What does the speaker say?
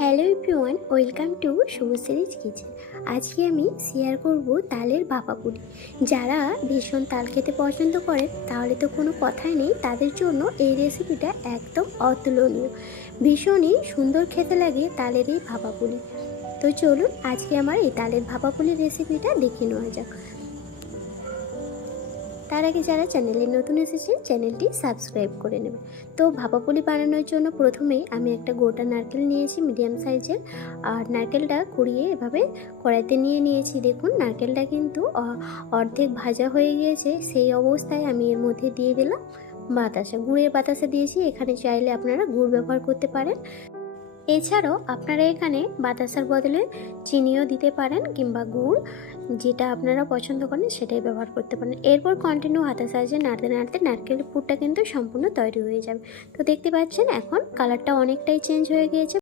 Hello everyone, welcome to Shubhashree's kitchen. আজকে আমি share করব তালের ভাপা পুরি। যারা ভীষণ তাল খেতে পছন্দ করেন তাহলে তো কোনো কথাই নেই, তাদের জন্য এই রেসিপিটা একদম অতুলনীয়। ভীষণই সুন্দর খেতে লাগে তালের এই ভাপা পুরি। তো চলুন আজকে আমার এই তালের ভাপা পুলির রেসিপিটা দেখে নেওয়া যাক। তার আগে যারা চ্যানেলে নতুন এসেছে চ্যানেলটি সাবস্ক্রাইব করে নেবে। তো ভাপা পুলি বানানোর জন্য প্রথমেই আমি একটা গোটা নারকেল নিয়েছি মিডিয়াম সাইজের, আর নারকেলটা কুড়িয়ে এভাবে কড়াইতে নিয়ে নিয়েছি। দেখুন নারকেলটা কিন্তু অর্ধেক ভাজা হয়ে গিয়েছে। সেই অবস্থায় আমি এর মধ্যে দিয়ে দিলাম বাতাসা, গুড়ের বাতাসা দিয়েছি। এখানে চাইলে আপনারা গুড় ব্যবহার করতে পারেন। এছাড়াও আপনারা এখানে বাতাসার বদলে চিনিও দিতে পারেন, কিংবা গুড়, যেটা আপনারা পছন্দ করেন সেটাই ব্যবহার করতে পারেন। এরপর কন্টিনিউ হাতের সাহায্যে নাড়তে নাড়তে নারকেলের পুরটা কিন্তু সম্পূর্ণ তৈরি হয়ে যাবে। তো দেখতে পাচ্ছেন এখন কালারটা অনেকটাই চেঞ্জ হয়ে গিয়েছে।